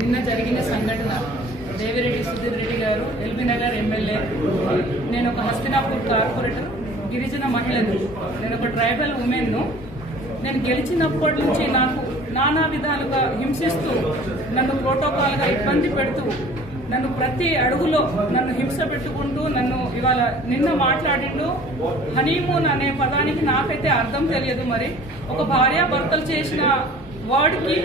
నిన్న జరిగిన సంఘటన దేవిరెడ్డి సుధీర్ రెడ్డి గారు ఎల్బీ నగర్ ఎమ్మెల్యే, నేను ఒక హస్తినాపూర్ కార్పొరేటర్, గిరిజన మహిళను, నేను ఒక ట్రైబల్ ఉమెన్ను. నేను గెలిచినప్పటి నుంచి నాకు నానా విధాలుగా హింసిస్తూ, నన్ను ప్రోటోకాల్గా ఇబ్బంది పెడుతూ, నన్ను ప్రతి అడుగులో నన్ను హింస పెట్టుకుంటూ నన్ను ఇవాళ నిన్న మాట్లాడిండు. హనీమూన్ అనే పదానికి నాకైతే అర్థం తెలియదు. మరి ఒక భార్యాభర్తలు చేసిన వాడికి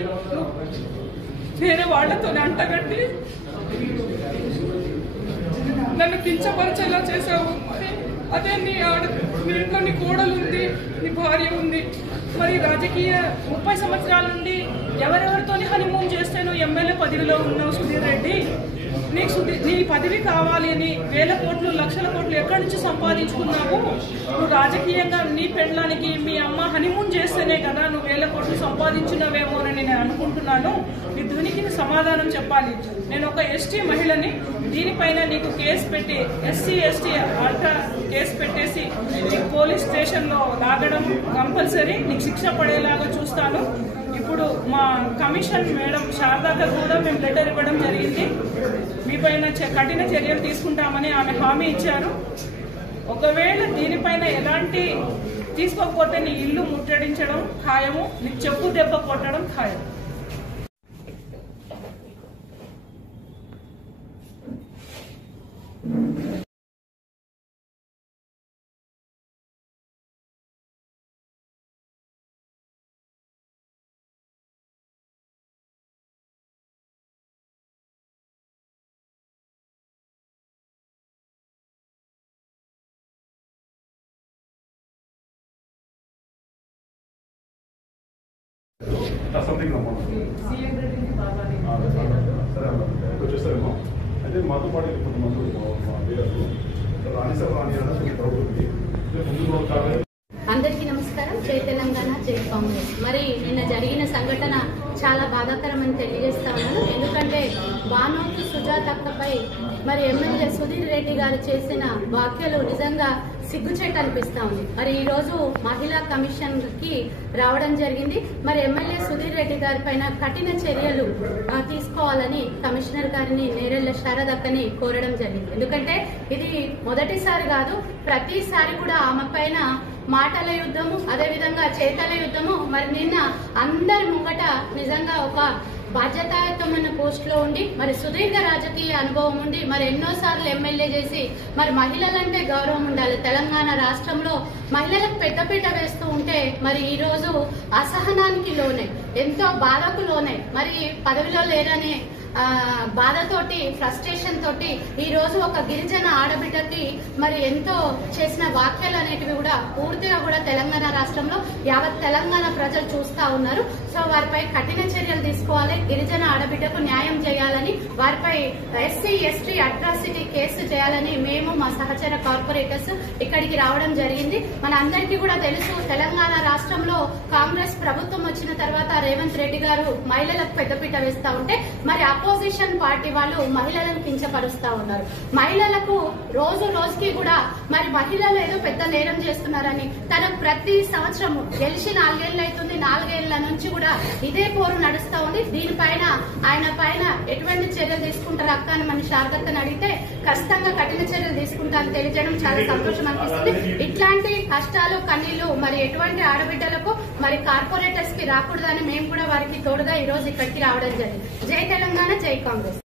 వేరే వాళ్లతో అంటగట్టి నన్ను కించపరిచేలా చేసావు. మరి అదే నీ ఇంట్లో నీ కోడలు ఉంది, నీ భార్య ఉంది. మరి రాజకీయ 30 సంవత్సరాల నుండి ఎవరెవరితో హనీమూన్ చేస్తే నువ్వు ఎమ్మెల్యే పదవిలో ఉన్నావు సుధీర్ రెడ్డి. నీ పదవి కావాలి అని వేల కోట్లు లక్షల కోట్లు ఎక్కడి నుంచి సంపాదించుకున్నావు? నువ్వు రాజకీయంగా నీ పెళ్ళానికి మీ అమ్మ హనీమూన్ చేస్తేనే కదా నువ్వు వేల కోట్లు సంపాదించినవేమోనని నేను అనుకుంటున్నాను. నీ ధ్వనికి సమాధానం చెప్పాలి. నేను ఒక ఎస్టీ మహిళని, దీనిపైన నీకు కేసు పెట్టి ఎస్సీ ఎస్టీ అల్ట్రా కేసు పెట్టేసి నీకు పోలీస్ స్టేషన్లో లాగడం కంపల్సరీ, నీకు శిక్ష పడేలాగా చూస్తాను. ఇప్పుడు మా కమిషన్ మేడం శారదాకు కూడా మేము లెటర్ ఇవ్వడం జరిగింది. మీపైన కఠిన చర్యలు తీసుకుంటామని ఆమె హామీ ఇచ్చారు. ఒకవేళ దీనిపైన ఎలాంటి తీసుకోకపోతే నీ ఇల్లు ముట్టడించడం ఖాయము, నీకు చెప్పు దెబ్బ కొట్టడం ఖాయం. వచ్చేస్తారేమో అయితే మాతో పాటు కొంతమంది లీడర్లు అందరికీ నమస్కారం. జై తెలంగాణ, జై కాంగ్రెస్. మరి నిన్న జరిగిన సంఘటన చాలా బాధాకరమని తెలియజేస్తా ఉన్నాను. ఎందుకంటే బానోతు సుజాతక్కపై మరి ఎమ్మెల్యే సుధీర్ రెడ్డి గారు చేసిన వ్యాఖ్యలు నిజంగా సిగ్గుచేట అనిపిస్తా ఉంది. మరి ఈ రోజు మహిళా కమిషన్ కి రావడం జరిగింది. మరి ఎమ్మెల్యే సుధీర్ రెడ్డి గారి పైన కఠిన చర్యలు తీసుకోవాలని కమిషనర్ గారిని నేరెళ్ల శారదక్కని కోరడం జరిగింది. ఎందుకంటే ఇది మొదటిసారి కాదు, ప్రతిసారి కూడా ఆమె పైన మాటల యుద్ధము, అదేవిధంగా చేతల యుద్ధము. మరి నిన్న అందరి ముంగట నిజంగా ఒక బాధ్యతాయుతమైన పోస్ట్ లో ఉండి, మరి సుదీర్ఘ రాజకీయ అనుభవం ఉండి, మరి ఎన్నోసార్లు ఎమ్మెల్యే చేసి, మరి మహిళలంటే గౌరవం ఉండాలి. తెలంగాణ రాష్ట్రంలో మహిళలకు పెద్దపీట వేస్తూ ఉంటే మరి ఈ రోజు అసహనానికి లోనే, ఎంతో బాధకు లోనే, మరి పదవిలో లేరనే బాధతోటి, ఫ్రస్ట్రేషన్ తోటి ఈ రోజు ఒక గిరిజన ఆడబిడ్డకి మరి ఎంతో చేసిన వ్యాఖ్యలు అనేటివి కూడా పూర్తిగా కూడా తెలంగాణ రాష్ట్రంలో యావత్ తెలంగాణ ప్రజలు చూస్తా ఉన్నారు. సో వారిపై కఠిన చర్యలు తీసుకోవాలి, గిరిజన ఆడబిడ్డకు న్యాయం చేయాలని, వారిపై ఎస్సీ ఎస్టీ అట్రాసిటీ కేసు చేయాలని మేము మా సహచర కార్పొరేటర్స్ ఇక్కడికి రావడం జరిగింది. మన అందరికీ కూడా తెలుసు, తెలంగాణ రాష్ట్రంలో కాంగ్రెస్ ప్రభుత్వం వచ్చిన తర్వాత రేవంత్ రెడ్డి గారు మహిళలకు పెద్దపీట వేస్తా ఉంటే మరి అపోజిషన్ పార్టీ వాళ్ళు మహిళలను కించపరుస్తా ఉన్నారు. మహిళలకు రోజు రోజుకి కూడా మరి మహిళలు ఏదో పెద్ద నేరం చేస్తున్నారని తన ప్రతి సంవత్సరము గెలిచి 4 ఏళ్ళు అవుతుంది, 4 ఏళ్ల నుంచి కూడా ఇదే పోరు నడుస్తా ఉంది. దీనిపైన ఆయన పైన ఎటువంటి చర్యలు తీసుకుంటారు అక్క అని మన శారదక్కని అడిగితే ఖచ్చితంగా కఠిన చర్యలు తీసుకుంటారని తెలియజేయడం చాలా సంతోషం అనిపిస్తుంది. ఇట్లాంటి కష్టాలు కన్నీళ్లు మరి ఎటువంటి ఆడబిడ్డలకు మరి కార్పొరేటర్స్ కి రాకూడదని మేము కూడా వారికి తోడుగా ఈ రోజు ఇక్కడికి రావడం జరిగింది. జై తెలంగాణ, జై కాంగ్రెస్.